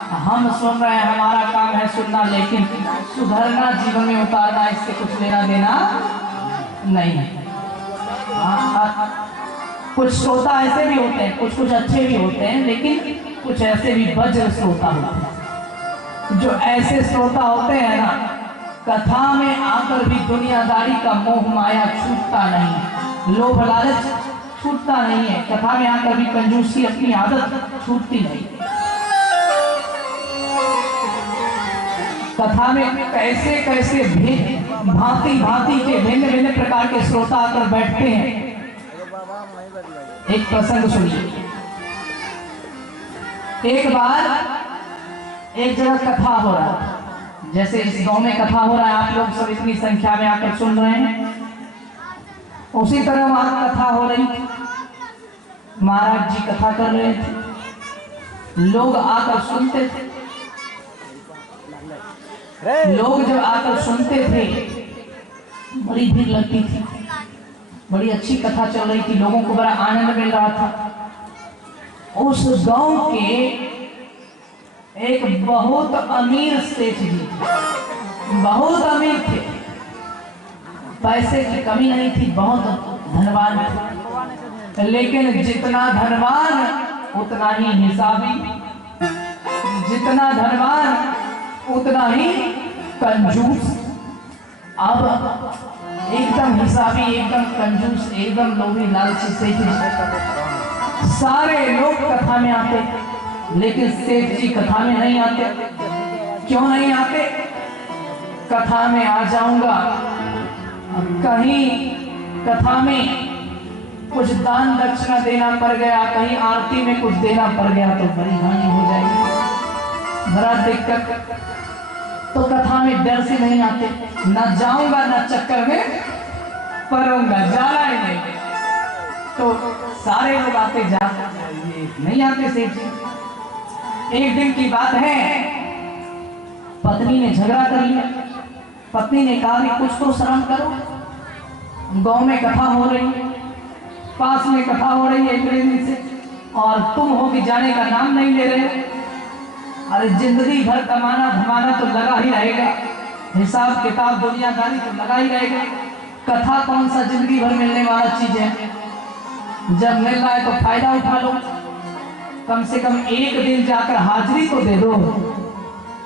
हम सुन रहे हैं, हमारा काम है सुनना, लेकिन सुधरना, जीवन में उतारना, इससे कुछ लेना देना नहीं। कुछ श्रोता ऐसे भी होते हैं, कुछ कुछ अच्छे भी होते हैं, लेकिन कुछ ऐसे भी वज्र श्रोता होते हैं। जो ऐसे श्रोता होते हैं ना, कथा में आकर भी दुनियादारी का मोह माया छूटता नहीं, लोभ लालच छूटता नहीं है, कथा में आकर भी कंजूसी अपनी आदत छूटती नहीं। कथा में कैसे कैसे भांति भांति के भिन्न भिन्न प्रकार के श्रोता आकर बैठते हैं। एक प्रसंग सुनिए। एक बार एक जगह कथा हो रहा है, जैसे इस गांव में कथा हो रहा है, आप लोग सब इतनी संख्या में आकर सुन रहे हैं, उसी तरह वहां कथा हो रही थी। महाराज जी कथा कर रहे थे, लोग आकर सुनते थे। लोग जब आकर सुनते थे, बड़ी भीड़ लगती थी, बड़ी अच्छी कथा चल रही थी, लोगों को बड़ा आनंद मिल रहा था। उस गांव के एक बहुत अमीर सेठ जी थे, बहुत अमीर थे, पैसे की कमी नहीं थी, बहुत धनवान थे, लेकिन जितना धनवान उतना ही हिसाबी, जितना धनवान उतना ही कंजूस। अब एकदम हिसाबी, एकदम कंजूस, एकदम लोभी लालची सेठ जी। सारे लोग कथा में आते, लेकिन सेठ जी कथा में नहीं आते। क्यों नहीं आते? कथा में आ जाऊंगा, कहीं कथा में कुछ दान दक्षिणा देना पड़ गया, कहीं आरती में कुछ देना पड़ गया तो बड़ी हानि हो जाएगी, बड़ा दिक्कत। तो कथा में डर से नहीं आते, न जाऊंगा न चक्कर में पड़ूंगा, जाना ही नहीं। तो सारे लोग आते जाते नहीं आते सेठ जी। एक दिन की बात है, पत्नी ने झगड़ा कर लिया। पत्नी ने कहा कि कुछ तो शर्म करो, गांव में कथा हो रही है, पास में कथा हो रही है एक दिन से, और तुम हो कि जाने का नाम नहीं ले रहे। अरे जिंदगी भर कमाना धमाना तो लगा ही रहेगा, हिसाब किताब दुनियादारी तो लगा ही रहेगा। कथा कौन सा जिंदगी भर मिलने वाला चीज है? जब मिल रहा है तो फायदा उठा लो, कम से कम एक दिन जाकर हाजिरी तो दे दो।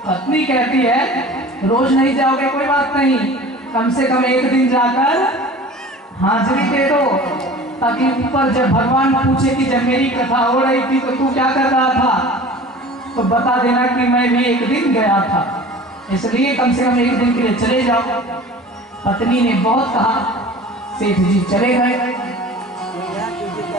पत्नी कहती है रोज नहीं जाओगे कोई बात नहीं, कम से कम एक दिन जाकर हाजिरी दे दो, ताकि ऊपर जब भगवान पूछे कि जब मेरी कथा हो रही थी तो तू क्या कर रहा था, तो बता देना कि मैं भी एक दिन गया था, इसलिए कम से कम एक दिन के लिए चले जाओ। पत्नी ने बहुत कहा, सेठ जी चले गए।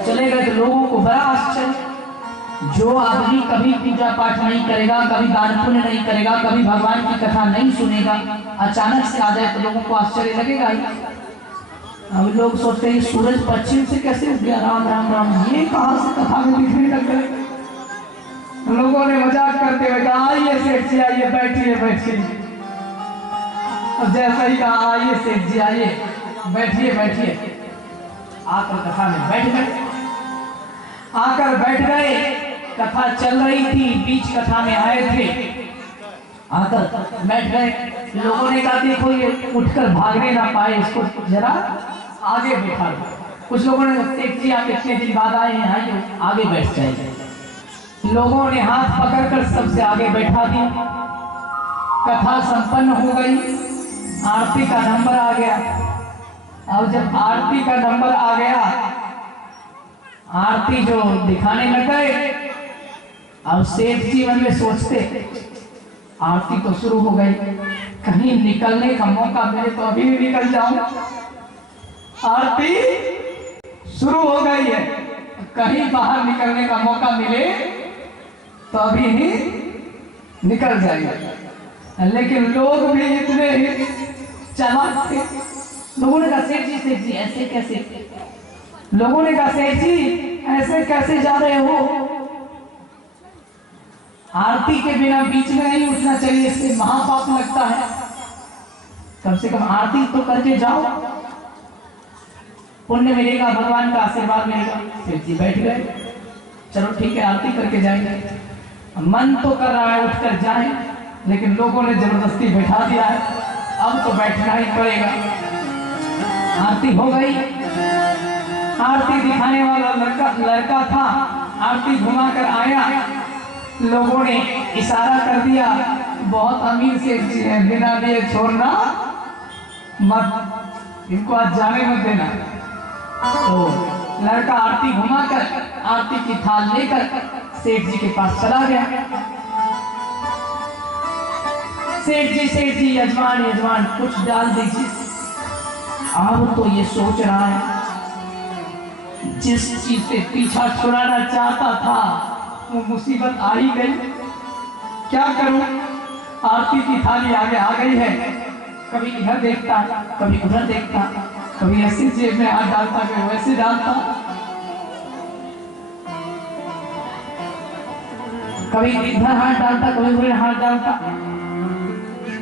तो लोगों को बड़ा आश्चर्य। जो आदमी कभी पूजा पाठ नहीं करेगा, कभी दान पुण्य नहीं करेगा, कभी भगवान की कथा नहीं सुनेगा, अचानक से आ जाए तो लोगों को आश्चर्य लगेगा ही। अब लोग सोचते हैं सूरज पश्चिम से कैसे उठ गया, राम राम राम, ये कहां से कथा में दिखने लग गए। लोगों ने मजाक करते हुए कहा आइए सेठ जी आइए, बैठिए बैठिए। अब जैसा ही कहा आइए सेठ जी आइए, बैठिए बैठिए, आकर कथा में बैठ गए। आकर बैठ गए, कथा चल रही थी, बीच कथा में आए थे, आकर बैठ गए। लोगों ने कहा देखो ये उठकर भागने ना पाए, इसको जरा आगे बैठा दो। कुछ लोगों ने सेठ जी आप इतने दिन बाद आए हैं, आइए आगे बैठ जाए। लोगों ने हाथ पकड़कर सबसे आगे बैठा दिया। कथा संपन्न हो गई, आरती का नंबर आ गया। अब जब आरती का नंबर आ गया, आरती जो दिखाने लग गए, अब सेठ जी मन में सोचते आरती तो शुरू हो गई, कहीं निकलने का मौका मिले तो अभी भी निकल जाऊं। आरती शुरू हो गई है, कहीं बाहर निकलने का मौका मिले तो अभी ही निकल जाएगा। लेकिन लोग भी इतने ही चालाक थे। लोगों ने कहा सेठ जी ऐसे कैसे? लोगों ने कहा सेठ जी ऐसे कैसे जा रहे हो? आरती के बिना बीच में नहीं उठना चाहिए, इससे महापाप लगता है, कम से कम आरती तो करके जाओ, पुण्य मिलेगा, भगवान का आशीर्वाद मिलेगा। सेठ जी बैठ गए, चलो ठीक है आरती करके जाएंगे। मन तो कर रहा है उठकर जाए, लेकिन लोगों ने जबरदस्ती बैठा दिया है, अब तो बैठना ही पड़ेगा। आरती हो गई। आरती दिखाने वाला लड़का था, आरती घुमाकर आया, लोगों ने इशारा कर दिया, बहुत अमीर सेठ जी है, बिना दिए छोड़ना मत, इनको आज जाने मत देना। तो लड़का आरती घुमाकर आरती की थाल लेकर सेठ जी के पास चला गया। सेठ जी यजमान यजमान कुछ डाल दीजिए। अब तो ये सोच रहा है, जिस चीज से पीछा छुड़ाना चाहता था वो मुसीबत आ ही गई, क्या करूं? आरती की थाली आगे आ गई है, कभी इधर देखता, कभी उधर देखता, कभी ऐसी जेब में हाथ डालता, कभी वैसे डालता, कभी इधर हाथ डालता, कभी उधर हाथ डालता।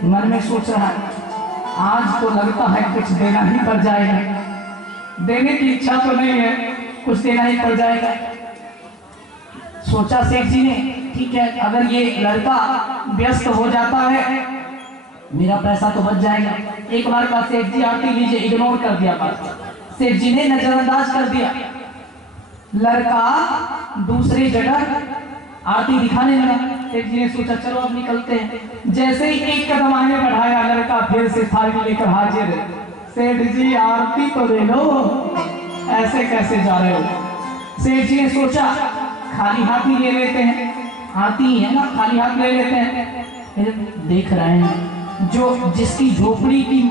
मन में सोच रहा है, आज तो लगता है कुछ देना ही पड़ जाएगा। देने की इच्छा तो नहीं है, कुछ देना ही पड़ जाएगा। सोचा सेठ जी ने, ठीक है, अगर ये लड़का व्यस्त हो जाता है मेरा पैसा तो बच जाएगा। एक बार का सेठ जी आरती लीजिए, इग्नोर कर दिया बात, सेठ जी ने नजरअंदाज कर दिया। लड़का दूसरी जगह आरती दिखाने लगा। सेठ जी ने सोचा चलो अब निकलते हैं। जैसे ही एक कदम आगे बढ़ाया, लड़का फिर से थाली लेकर हाजिर। सेठ जी आरती तो ले लो, ऐसे कैसे जा रहे हो? सेठ जी ने सोचा खाली हाथ ही ले लेते हैं, आती ही है ना, खाली हाथ ले लेते हैं। फिर देख रहे हैं जो जिसकी झोपड़ी की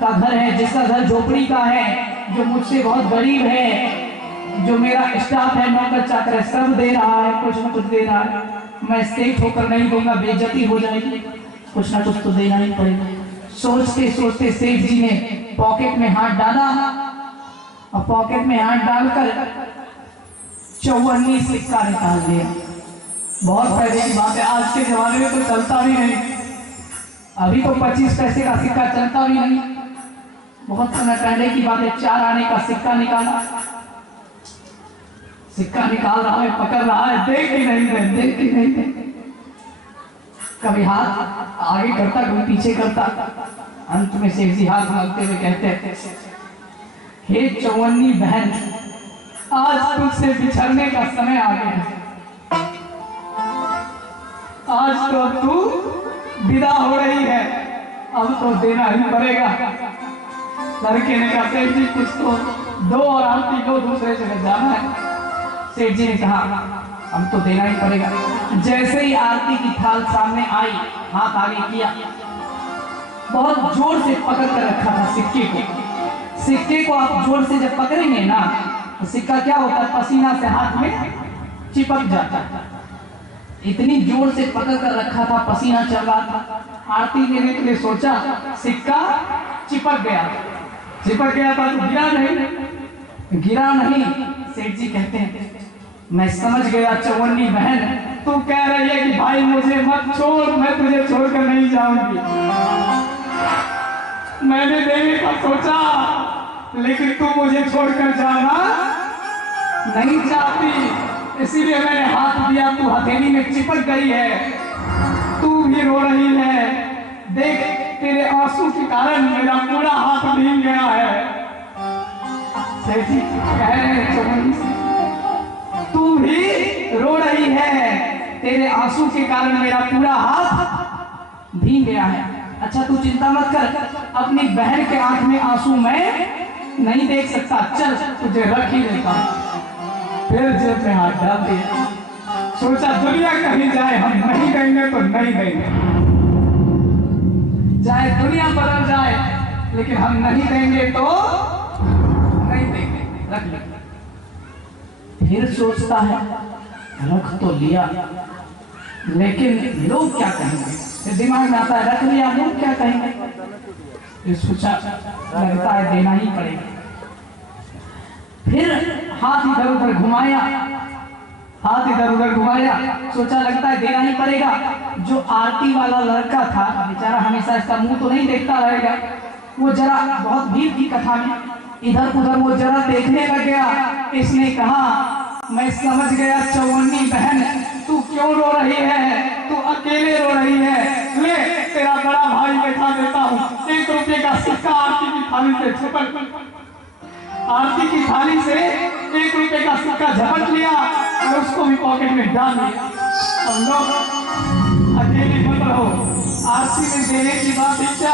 का घर है, जिसका घर झोपड़ी का है, जो मुझसे बहुत गरीब है, जो मेरा स्टाफ है, नौकर चाकर है, सब दे रहा है, कुछ न कुछ दे रहा है। मैं सेठ होकर नहीं दूंगा, बेइज्जती हो जाएगी, कुछ ना कुछ तो देना ही पड़ेगा। सोचते सोचते सेठ जी ने पॉकेट में हाथ डाला और पॉकेट में हाथ डालकर 54 सिक्का निकाल लिया। बहुत पहले की बात है, आज के जमाने में तो चलता भी नहीं, अभी तो 25 पैसे का सिक्का चलता भी नहीं। बहुत समय पहले की बात है, 4 आने का सिक्का निकाला, सिक्का निकाल रहा है, पकड़ रहा है, देख ही नहीं दे, देख ही नहीं दे, कभी हाथ आगे करता, कभी पीछे करता। अंत में सेठ जी हाथ मांगते हुए कहते, हे 54 बहन, आज तुझसे बिछड़ने का समय आ गया है, आज तो तू विदा हो रही है, अब तो देना ही पड़ेगा। लड़के ने कहा सेठ जी कुछ तो दो और आरती को दूसरे जगह जाना है। सेठ जी ने कहा अब तो देना ही पड़ेगा। जैसे ही आरती की थाल सामने आई, हाथ आगे किया, बहुत जोर से पकड़ कर रखा था सिक्के को। सिक्के को आप जोर से जब पकड़ेंगे ना तो सिक्का क्या होता है, पसीना से हाथ में चिपक जाता है। इतनी जोर से पकड़ कर रखा था, पसीना चल रहा था। आरती देने के लिए सोचा, सिक्का चिपक गया था तो गिरा नहीं। सेठ जी कहते हैं मैं समझ गया 54 बहन, तू कह रही है कि भाई मुझे मत छोड़, मैं तुझे छोड़कर नहीं जाऊंगी। मैंने देने का सोचा, लेकिन तू मुझे छोड़कर जाना नहीं चाहती, इसीलिए मैंने हाथ दिया, तू हथेली में चिपक गई है, तू भी रो रही है, देख तेरे आंसू के कारण मेरा पूरा हाथ भीग गया है। सेठ जी कह रहे हैं तू भी रो रही है, तेरे आंसू के कारण मेरा पूरा हाथ भीग गया है। अच्छा तू चिंता मत कर, अपनी बहन के आंख में आंसू मैं नहीं देख सकता, चल तुझे रख ही लेता हूं। फिर जेब में हाथ डाल दिया, सोचा दुनिया कहीं जाए हम नहीं देंगे तो नहीं देंगे, चाहे दुनिया बदल जाए लेकिन हम नहीं देंगे तो नहीं देंगे, रख ले। फिर सोचता है रख तो लिया लेकिन लोग क्या कहेंगे, फिर दिमाग में आता है रख लिया लोग क्या कहेंगे, फिर सोचा लगता है देना ही पड़ेगा। फिर हाथ इधर उधर घुमाया, सोचा लगता है देना ही पड़ेगा। जो आरती वाला लड़का था बेचारा हमेशा इसका मुंह तो नहीं देखता रहेगा, वो जरा बहुत भीड़ की कथा में इधर उधर वो जरा देखने लग गया। इसने कहा मैं समझ गया 54 बहन, तू क्यों क्यों रो रही है? तू अकेले रो रही है। ले तेरा बड़ा भाई बैठा देता हूँ, 1 रुपये का सिक्का आरती की थाली से आरती की थाली से 1 रुपये का सिक्का झपट लिया और उसको भी पॉकेट में डाल दिया। हम लोग अकेले मत रहो, आरती में देने की बात इच्छा,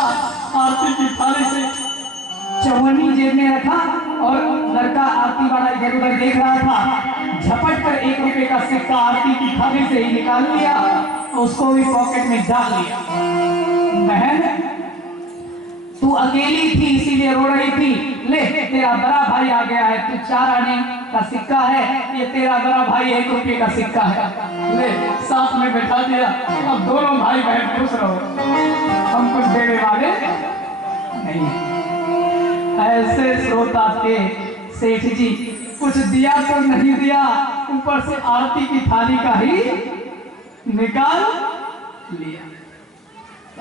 आरती की थाली से चवन्नी जेब में रखा और लड़का आरती वाला इधर उधर देख रहा था, झपट कर 1 रुपये का सिक्का आरती की थाली से ही निकाल लिया, उसको भी पॉकेट में डाल लिया। बहन तू अकेली थी इसीलिए रो रही थी, ले तेरा बड़ा भाई आ गया है, तू 4 आने का सिक्का है, ये तेरा बड़ा भाई 1 रुपये का सिक्का है, ले साथ में बैठा दिया। अब दोनों भाई बहन खुश रहो, हम कुछ देने वाले नहीं। ऐसे श्रोता थे सेठ जी, कुछ दिया तो नहीं दिया, ऊपर से आरती की थाली का ही निकाल लिया।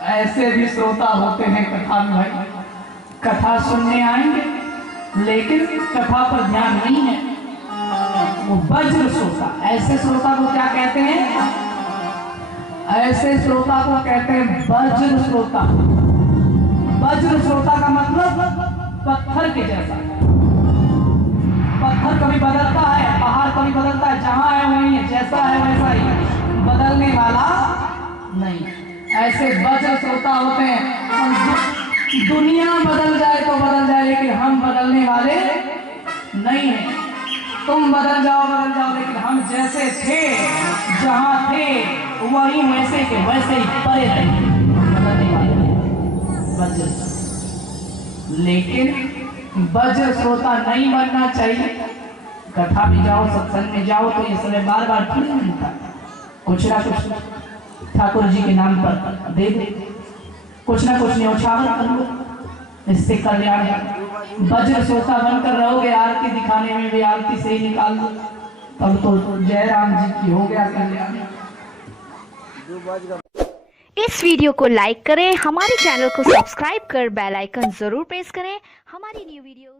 ऐसे भी श्रोता होते हैं कथा में भाई, कथा सुनने आएंगे लेकिन कथा पर ध्यान नहीं है, वो वज्र श्रोता। ऐसे श्रोता को क्या कहते हैं? ऐसे श्रोता को कहते हैं वज्र श्रोता। वज्र श्रोता का मतलब पत्थर के जैसा। पत्थर कभी बदलता है, पहाड़ कभी बदलता है, जहां है वहीं है, जैसा है वैसा ही, बदलने वाला नहीं। ऐसे वज्र श्रोता होते हैं, दुनिया बदल जाए तो बदल जाए लेकिन हम बदलने वाले नहीं हैं। तुम बदल जाओ लेकिन हम जैसे थे, जहां थे वहीं वैसे के वैसे ही पड़े रहेंगे, बदलने वाले वज्र। लेकिन वज्र श्रोता नहीं बनना चाहिए। कथा में जाओ, सत्संग में जाओ तो ये समय बार बार क्यों नहीं मिलता? कुछ ना कुछ ठाकुर जी के नाम पर दे दे, कुछ ना कुछ न्यौछावर कर लो, इससे कल्याण है। वज्र श्रोता बनकर रहोगे, आरती दिखाने में भी आरती से ही निकाल दो, तब तो जय राम जी की हो गया कल्याण। इस वीडियो को लाइक करें, हमारे चैनल को सब्सक्राइब कर बेल आइकन जरूर प्रेस करें हमारी न्यू वीडियो